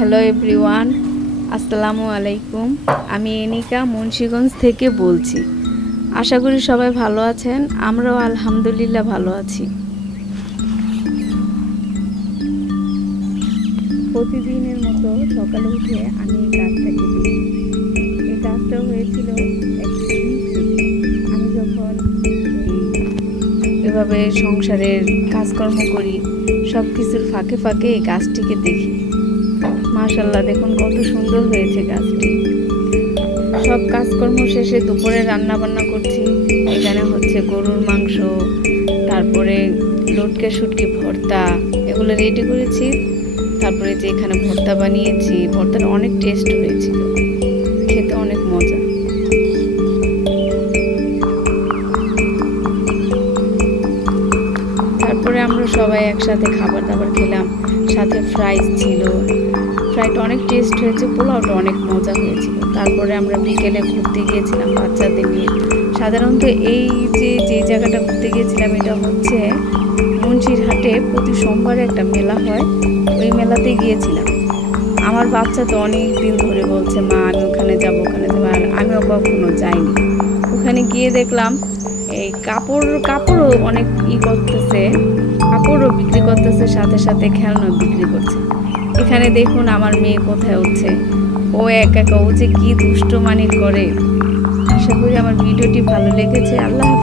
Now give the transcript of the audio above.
Hello everyone, আসসালামু আলাইকুম। আমি এনিকা মুন্সিগঞ্জ থেকে বলছি। আশা করি সবাই ভালো আছেন। আমরাও আলহামদুলিল্লাহ ভালো আছি। প্রতিদিনের মতো সকালে উঠে আমি এই গাছটাকে দেখি। এই গাছটা হয়েছিল একদিন থেকে। আমি যখন এভাবে সংসারের কাজকর্ম করি, সব কিছুর ফাঁকে ফাঁকে এই গাছটিকে দেখি। মাশাআল্লাহ, দেখুন কত সুন্দর হয়েছে গাছটি। সব কাজকর্ম শেষে দুপুরে রান্না বান্না করছি। এখানে হচ্ছে গরুর মাংস, তারপরে লটকে শুটকি ভর্তা, এগুলো রেডি করেছি। তারপরে যে এখানে ভর্তা বানিয়েছি, ভর্তাটা অনেক টেস্ট হয়েছিল, খেতে অনেক মজা। তারপরে আমরা সবাই একসাথে খাবার দাবার খেলাম, সাথে ফ্রাইজ ছিল। ফ্রাইটা অনেক টেস্ট হয়েছে, পোলাওটা অনেক মজা হয়েছিল। তারপরে আমরা বিকেলে ঘুরতে গিয়েছিলাম বাচ্চাদের নিয়ে। সাধারণত এই যে জায়গাটা ঘুরতে গিয়েছিলাম, এটা হচ্ছে মুন্সিরহাটে প্রতি সোমবারে একটা মেলা হয়, ওই মেলাতে গিয়েছিলাম। আমার বাচ্চা তো অনেক দিন ধরে বলছে, মা আমি ওখানে যাবো, আর আমিও কখনো যাইনি। ওখানে গিয়ে দেখলাম এই কাপড়ও অনেক করতেছে, কাপড়ও বিক্রি করতেছে, সাথে সাথে খেলনা বিক্রি করছে। এখানে দেখুন আমার মেয়ে কোথায় উঠছে, ও একা ও যে কি দুষ্টুমানি করে। আশা করি আমার ভিডিওটি ভালো লেগেছে। আল্লাহ।